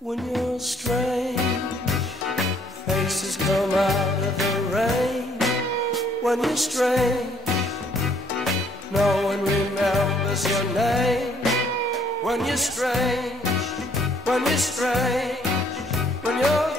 when you're strange. Faces come out of the rain when you're strange. No one remembers your name when you're strange. When you're strange, when you're